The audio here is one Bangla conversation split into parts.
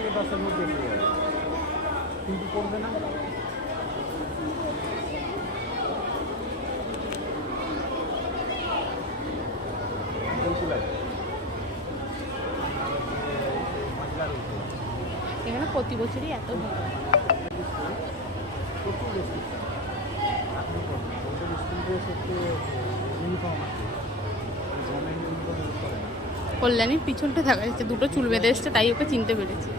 থেকে দশের মধ্যে কিন্তু করবে না। প্রতি বছরই এত ভিড়। কল্যাণীর পিছনটা দেখা যাচ্ছে, দুটো চুল বেঁধে এসছে, তাই ওকে চিনতে পেরেছি।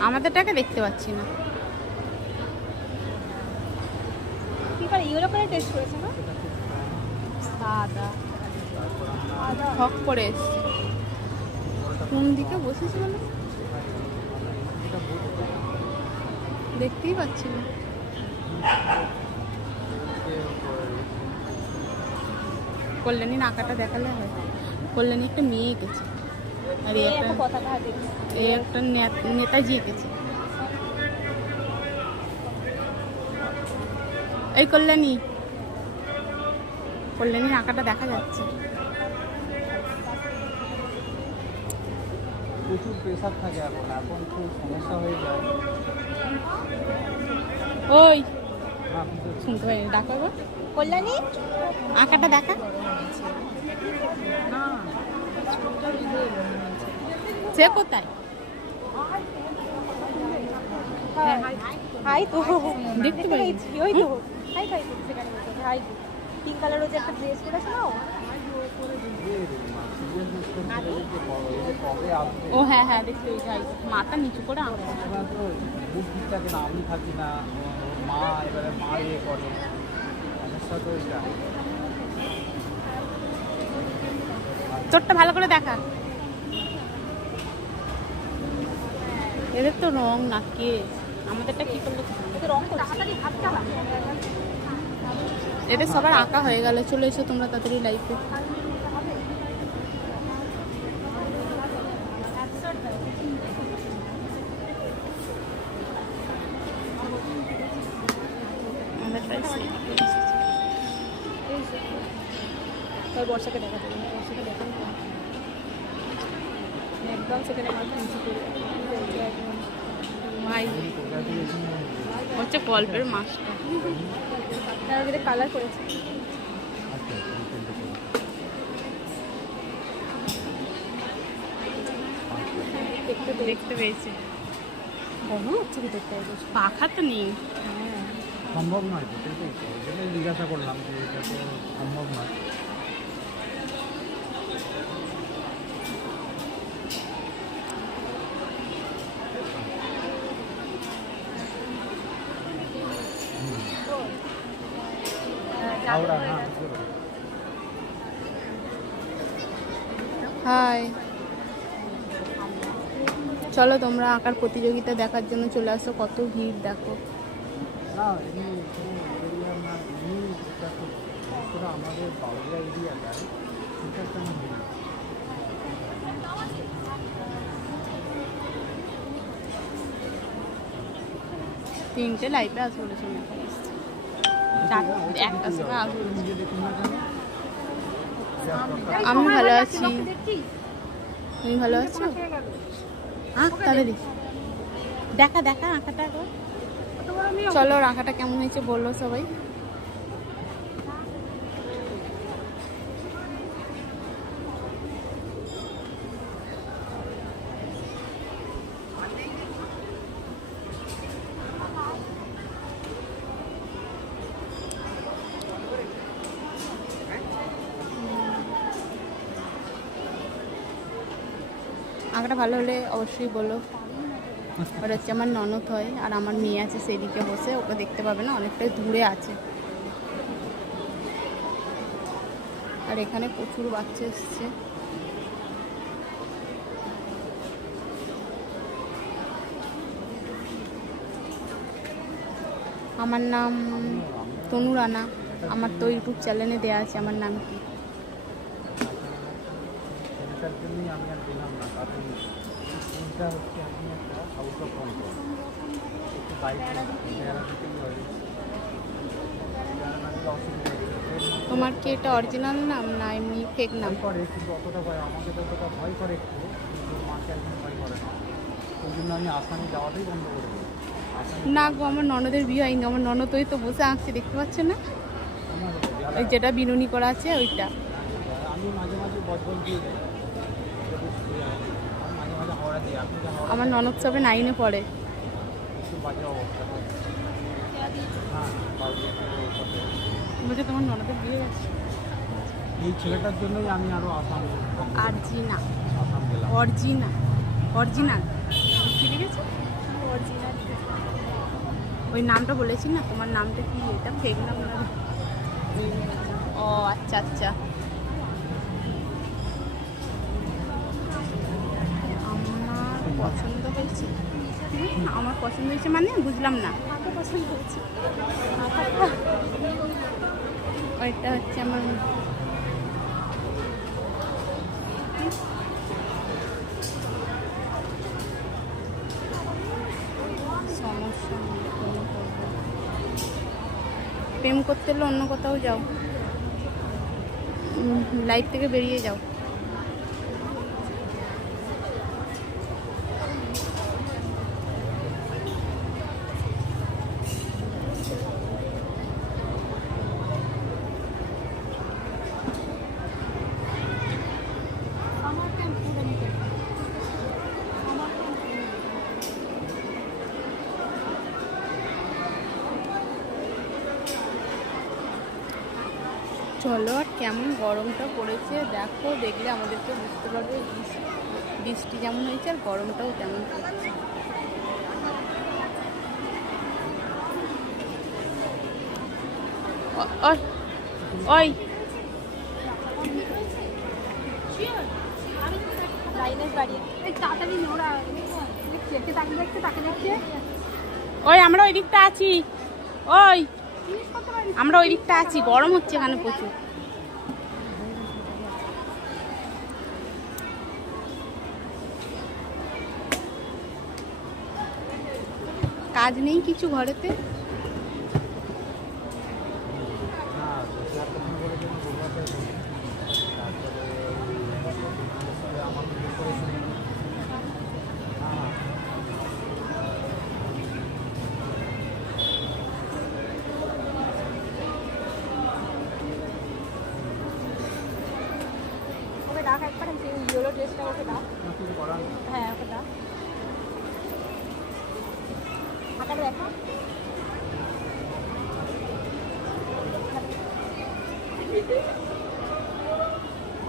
আমাদেরটাকে দেখতে পাচ্ছি না। টেস্ট করেছে না? সাদা। হক করে এসছে। কোন দিকে বসেছি বলে দেখতেই পাচ্ছি না। কল্যাণীর আঁকাটা দেখালে হয়। কল্যাণী একটা মেয়ে এঁকেছে। আর এই একটা নেতাজি এঁকেছে। এই কল্যাণী কল্যাণীর আঁকাটা দেখা যাচ্ছে। প্রচুর প্রেশার থাকে এখন এখন খুব সমস্যা হয়ে যায়। ওই তো শুনতে পাইনি ডাকো কল্যাণী? আঁকাটা দেখা। সে কোথায় হাই তো দেখতে। পেয়েছি, ওই তো হাই হাই হাই পিঙ্ক কালারের যে একটা ড্রেস পরেছে না ও? হ্যাঁ হ্যাঁ দেখতে। মাথা নিচু করে আমি থাকি না মা এবারে মা ইয়ে করে সমস্যা তো এটা তোরটা ভালো করে দেখা। এদের তো রং না কে? আমাদেরটা কি করল? এদের সবার আঁকা হয়ে গেল। চলে এসো তোমরা তাড়াতাড়ি লাইফে তোর বর্ষাকে দেখা যাবে বর্ষাকে দেখা একদম সেখানে মাথা নিচু করে ভাই হচ্ছে গল্পের মাছটা কালার করেছে। দেখতে দেখতে পেয়েছি। হচ্ছে পাখা তো নেই। হ্যাঁ। সম্ভব নয় জিজ্ঞাসা করলাম যে এটা তো সম্ভব নয়। হাই। চলো তোমরা আঁকার প্রতিযোগিতা দেখার জন্য চলে আসো কত ভিড় দেখো। আমাদের এরিয়াটায় তিনটে লাইফে আসব বলেছে। আমি ভালো আছি। তুমি ভালো আছো? আঁক তাড়াতাড়ি দেখা। দেখা আঁকাটা চলো আঁকাটা কেমন হয়েছে বলল সবাই। আঁকাটা ভালো হলে অবশ্যই বলো। ওটা হচ্ছে আমার ননদ হয়, আর আমার মেয়ে আছে সেদিকে বসে, ওকে দেখতে পাবে না অনেকটাই দূরে আছে। আর এখানে প্রচুর বাচ্চা এসছে। আমার নাম তনু রানা, আমার তো ইউটিউব চ্যানেলে দেওয়া আছে আমার নাম কি? জন্যই আমি আর দিলাম না কারণ এটা হচ্ছে আপনি একটা আউট অফ কন্ট্রোল একটু বাইক। তোমার কি এটা অরিজিনাল নাম না এমনি ফেক নাম? করে কিন্তু অতটা ভয় আমাকে তো অতটা ভয় করে একটু মাকে একদম ভয় করে না। তো আমি আসামে যাওয়াটাই বন্ধ করে দিই না গো আমার ননদের বিয়ে হয়নি আমার ননদ ওই তো বসে আঁকছে দেখতে পাচ্ছেন না? ওই যেটা বিনুনি করা আছে ওইটা। আমি মাঝে মাঝে বজবল দিয়ে যাই আমি মাঝে মাঝে হাওড়া দিই আপনি যে হাওড়া আমার ননদ সবে নাইনে পড়ে। বলছে তোমার ননদের বিয়ে গেছে এই ছেলেটার জন্যই আমি আরও আসাম গেলাম। অরিজিনা। অরিজিনাল কি লিখেছে? অরিজিনাল ওই নামটা বলেছি না? তোমার নামটা কি? এটা ফেক নাম না? ও আচ্ছা আচ্ছা। আমার পছন্দ হয়েছে মানে বুঝলাম না। পছন্দ হয়েছে? ওইটা হচ্ছে আমার সমস্যা প্রেম প্রেম করতে হলে অন্য কোথাও যাও। লাইফ থেকে বেরিয়ে যাও আমার প্রেম পুরো নিতে আমার প্রেম পুরো নিতে। চলো আর কেমন গরমটা পড়েছে দেখো দেখলে আমাদেরকে বুঝতে পারবে বৃষ্টি যেমন হয়েছে আর গরমটাও তেমন পড়েছে। ওই। ওই আমরা ওই দিকটা আছি। ওই। আমরা ওই দিকটা আছি গরম হচ্ছে এখানে প্রচুর। কাজ নেই কিছু ঘরেতে না দু হাজার টাকা করে জন্য বগুড়াতে বলি। তারপরে আমার বিয়ে করেছে হ্যাঁ ওকে ডাক একবার সেই ইয়েলো ড্রেসটা ওকে ডাক না কিছু করার নেই। হ্যাঁ ওকে ডাক হাঁটাটা দেখো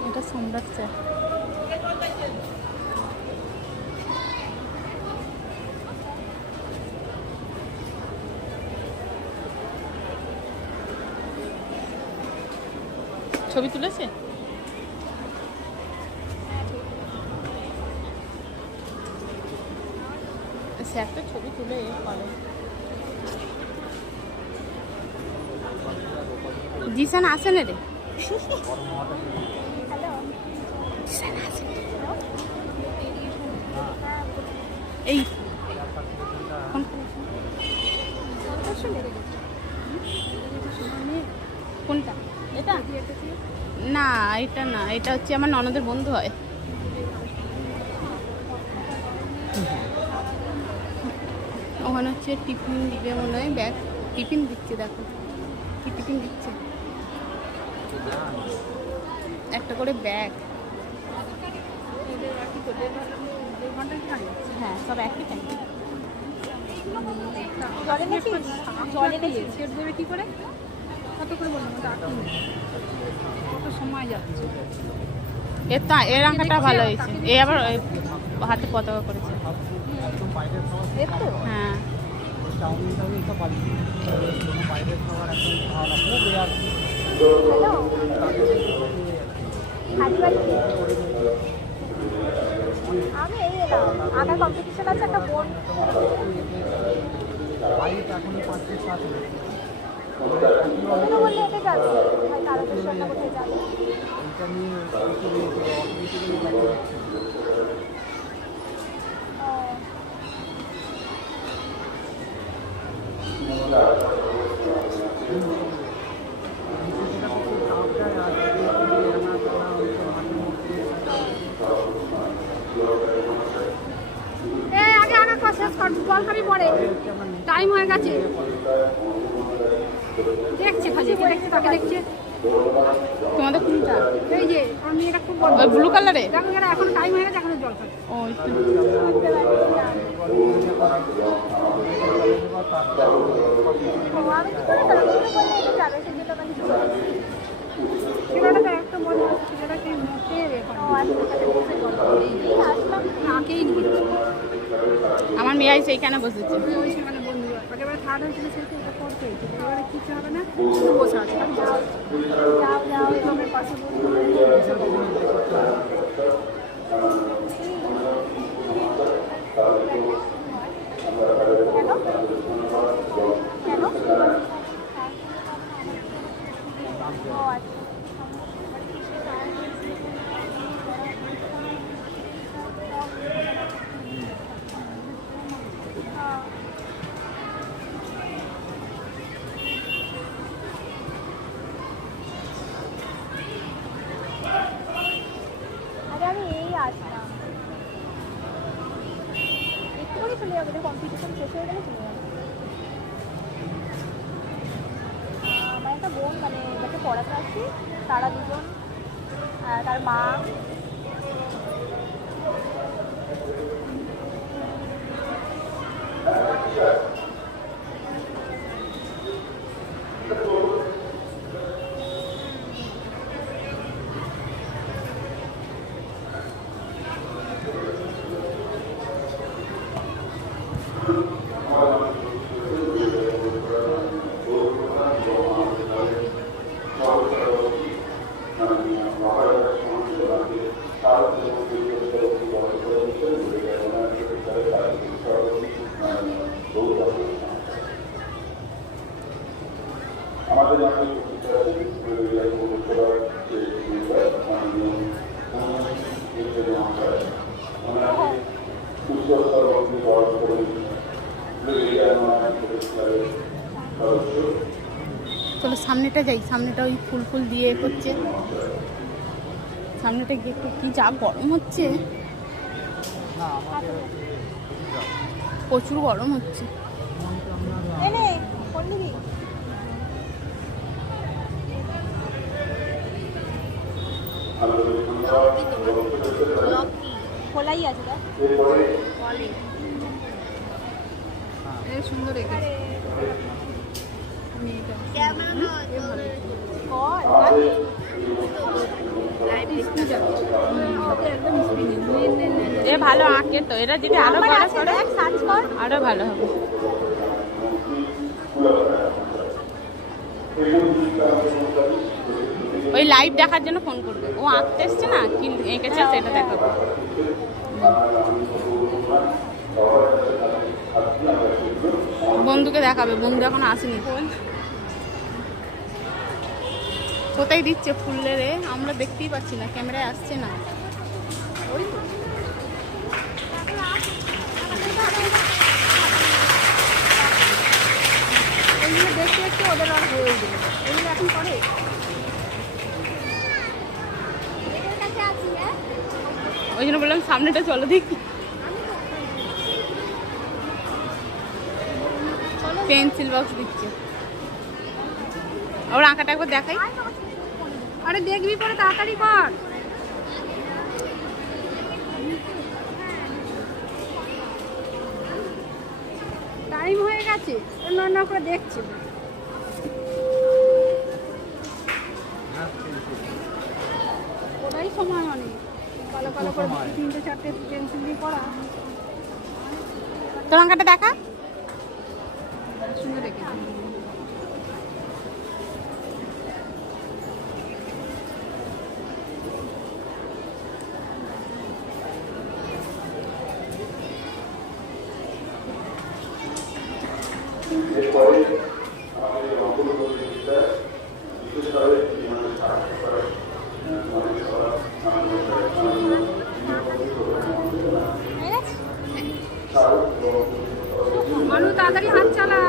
এটা সম্রাট ছবি তুলেছে? তো ছবি তুলে এ করে। জিসান আসে না রে? এই। কোনটা? এটা? না এটা না এটা হচ্ছে আমার ননদের বন্ধু হয়। ওখানে হচ্ছে টিফিন দিবে মনে হয়। ব্যাগ টিফিন দিচ্ছে দেখো। কি টিফিন দিচ্ছে? একটা করে ব্যাগ। হ্যাঁ সব একই টাইম জলে গেছিস জলে গেছিস সেট দেবে কি করে? কত করে বললাম? কত সময় যাচ্ছে? এর তো এর আঁকাটা ভালো হয়েছে। এ আবার হাতে পতাকা করেছে। একদম হ্যাঁ চাউমিনটাও এটা পারি কোনো বাইরের খাবার একদম খাওয়া না খুব রেয়ার আমি এই এলাম আঁকা কম্পিটিশন আছে একটা বোন বাড়িতে এখনই পাঁচ আছে ওগুলো বললে এটা যাবে তারকেশ্বর না কোথায় যাবে এইটা নিয়ে চলে অটোমেটিক্যালি এ আগে আঁকা সর জল খাবি পরে টাইম হয়ে গেছে। দেখছে খালি দেখছে তাকে দেখছে। তোমাদের কোনটা? এই যে আমি এটা খুব বড় ব্লু কালারে দেখো এরা এখন টাইম হয়ে গেছে এখন জল খাবে ও ছেলেটা একটা মনে হচ্ছে ছেলেটাকে মুখে নাকেই নিয়ে আমার মেয়ে সেইখানে বসেছে। থার্ড হয়েছিল সেটা এটা করতে হয়েছিল এবারে কিছু হবে না শুধু বসে আছে খালি যাও যাও এভাবে পাশে আরে আমি এই আসলাম একটুখানি চলে যাব কম্পিটিশন শেষ হয়ে গেলে আমার একটা বোন মানে যাকে পড়াতে আসছি তারা দুজন তার মা। চলো সামনেটা যাই সামনেটা ওই ফুল ফুল দিয়ে এ করছে। সামনেটা গিয়ে একটু কি যা গরম হচ্ছে। না প্রচুর গরম হচ্ছে। খোলাই আছে সুন্দর কর স্পিড আছে ওকে একদম স্পিড এ ভালো আঁকে তো এরা যদি আরও করে কর। আরও ভালো হবে। ওই লাইভ দেখার জন্য ফোন করবে। ও আঁকতে এসছে না কি এঁকেছে সেটা দেখাবো। বন্ধুকে দেখাবে বন্ধু এখন আসেনি। কোথায় দিচ্ছে ফুলের রে আমরা দেখতেই পাচ্ছি না ক্যামেরায় আসছে না। এগুলো দেখতে দেখতে ওদের আর হয়ে গেল। এগুলো এখন করে। এদের কাছে আছি ওই জন্য বললাম সামনেটা চলো দেখি। পেন্সিল বক্স দিচ্ছে। ওর আঁকাটা একবার দেখাই। আরে দেখবি পরে তাড়াতাড়ি কর। টাইম হয়ে গেছে না করে দেখছে। ওটাই সময় অনেক কালো কালো করে তিনটে চারটে পেন্সিল দিয়ে করা তোর আঁকাটা দেখা? সুন্দর রেখেছে হয়ে গেছে মানু তাড়াতাড়ি হাত চালা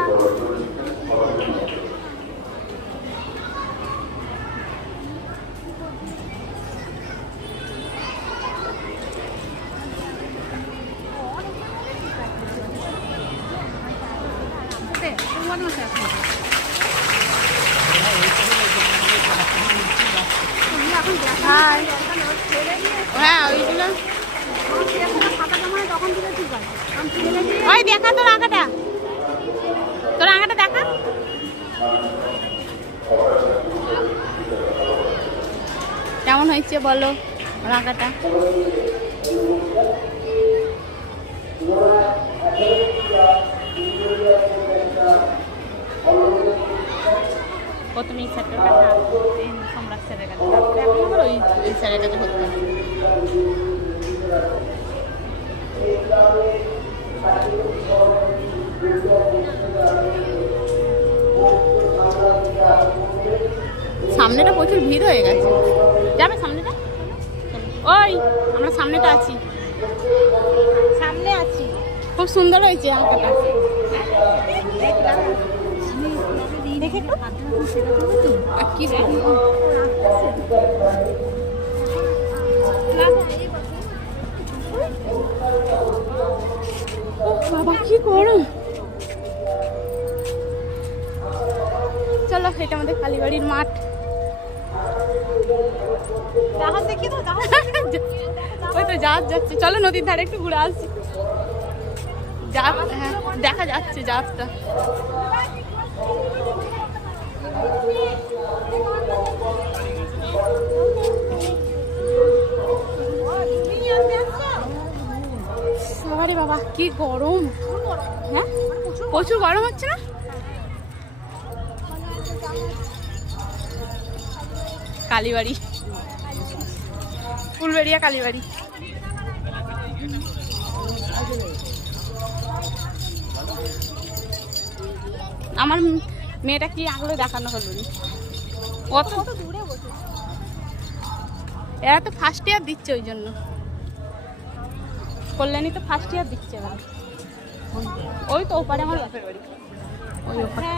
রাতে কোন বদমাসে আছে তুমি এখন দেখা হাই ছেড়ে দিয়ে হ্যাঁ ওইগুলো ফাঁকা জমা তখন দিলে ঠিক আছে কারণ ছেড়ে দিয়ে ওই দেখা তোর আঁকাটা তোর আঁকাটা দেখা কেমন হয়েছে বলো আঁকাটা প্রথমে এই স্যারটার কাছে সম্রাট স্যারের কাছে তারপরে এখন আবার ওই স্যারের কাছে ভর্তি। সামনেটা প্রচুর ভিড় হয়ে গেছে। যাবে সামনেটা? ওই, আমরা সামনেটা আছি। সামনে আছি। খুব সুন্দর হয়েছে আঁকাটা। কি ও বাবা, কি গরম চলো, এটা আমাদের কালীবাড়ির মাঠ। ওই তো জাহাজ যাচ্ছে। চলো নদীর ধারে একটু ঘুরে আসি। জাহাজ হ্যাঁ দেখা যাচ্ছে জাহাজটা সবারই বাবা, কি গরম। হ্যাঁ? প্রচুর গরম হচ্ছে না? কালীবাড়ি। ফুলবেড়িয়া কালীবাড়ি। আমার মেয়েটা কি আঁকলো দেখানো হলো এরা তো ফার্স্ট ইয়ার দিচ্ছে ওই জন্য। কল্যাণী তো ফার্স্ট ইয়ার দিচ্ছে ওই তো ওপারে আমার বাপের বাড়ি। ওই ওপারটা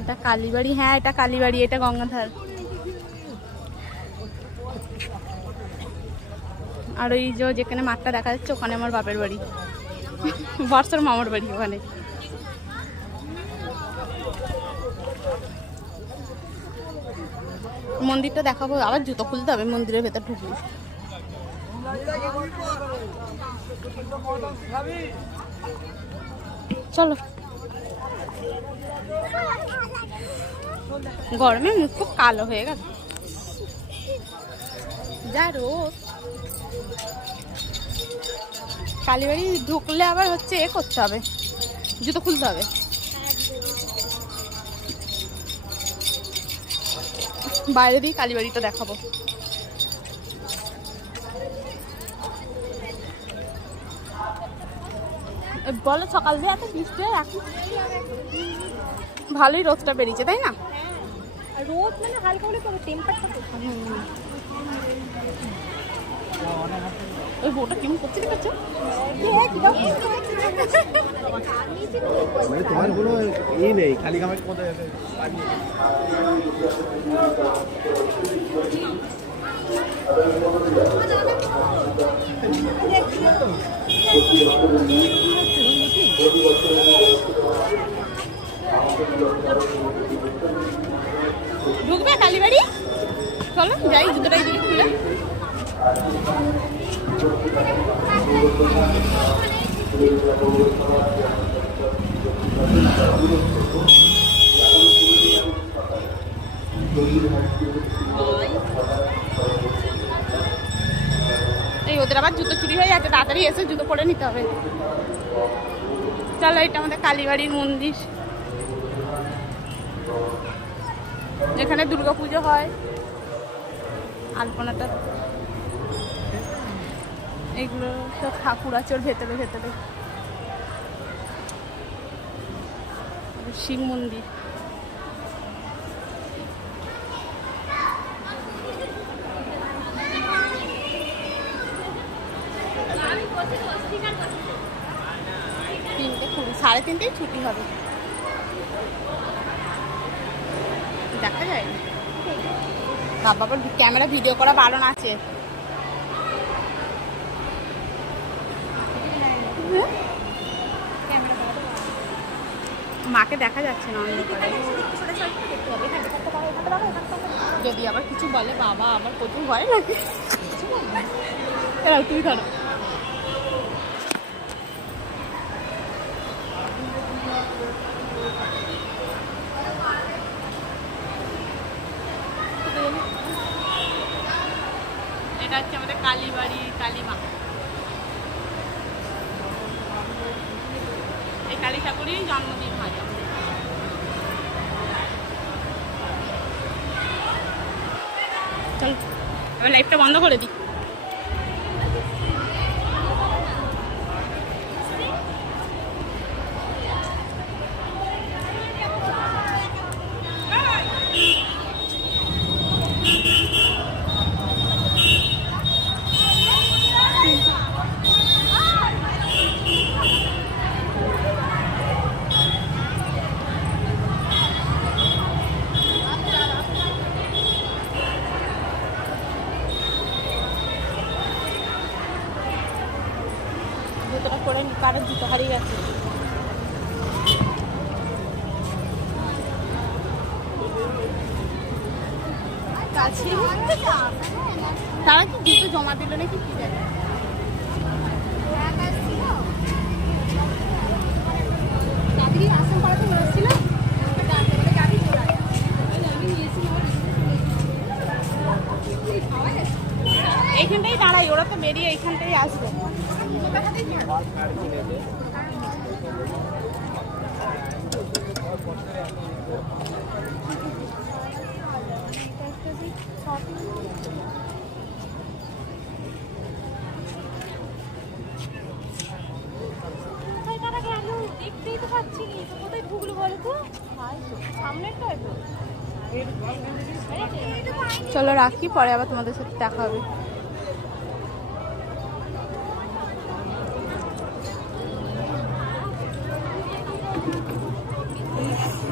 এটা কালীবাড়ি হ্যাঁ এটা কালীবাড়ি, এটা গঙ্গাধার। আর ওই যে যেখানে মাঠটা দেখা যাচ্ছে, ওখানে আমার বাপের বাড়ি। বর্ষার মামার বাড়ি ওখানে। মন্দিরটা দেখাবো, আবার জুতো খুলতে হবে, মন্দিরের ভেতর ঢুকবো চলো। গরমে মুখ খুব কালো হয়ে গেল যা রোদ কালীবাড়ি ঢুকলে আবার হচ্ছে এ করতে হবে, জুতো খুলতে হবে। বাইরে দিয়ে কালীবাড়িটা দেখাবো। এ বলো সকাল দিয়ে এত বৃষ্টি রাখি? এখন ভালোই রোদটা বেরিয়েছে তাই না? রোদ মানে হালকা হলে পরে টেম্পারটা ওই বউটা কেমন করছে দেখেছ মানে তোমার কোনো ই নেই খালি আমার মধ্যে ঢুকবে এই ওদের আবার জুতো চুরি হয়ে যাচ্ছে তাড়াতাড়ি এসে জুতো পরে নিতে হবে। চলো, এটা আমাদের কালীবাড়ির মন্দির। যেখানে দুর্গা পুজো হয়, আলপনাটা এইগুলো সব ঠাকুর আছে ওর ভেতরে ভেতরে। শিব মন্দির। তিনটে সাড়ে তিনটেই ছুটি হবে। দেখা যায় বাবা ক্যামেরা ভিডিও করা বারণ আছে। মাকে দেখা যাচ্ছে না যদি আবার কিছু বলে, বাবা আবার প্রচুর ভয় লাগে। তুমি ধরো এটা হচ্ছে আমাদের কালীবাড়ি কালীমা এই কালী ঠাকুরই জন্মদিন হয় আমাদের। চল এবার লাইটটা বন্ধ করে দিই জুতোটা করে নি কারোর জুতো হারিয়ে গেছে কাছে তারা কি জুতো জমা দিল নাকি কি জানে এইখানটাই দাঁড়াই ওরা তো বেরিয়ে এইখানটাই আসবে। দেখতেই তো পাচ্ছি তো কোথায় ঢুকলো বলো তো? সামনেরটাই তো চলো রাখি পরে আবার তোমাদের সাথে দেখা হবে।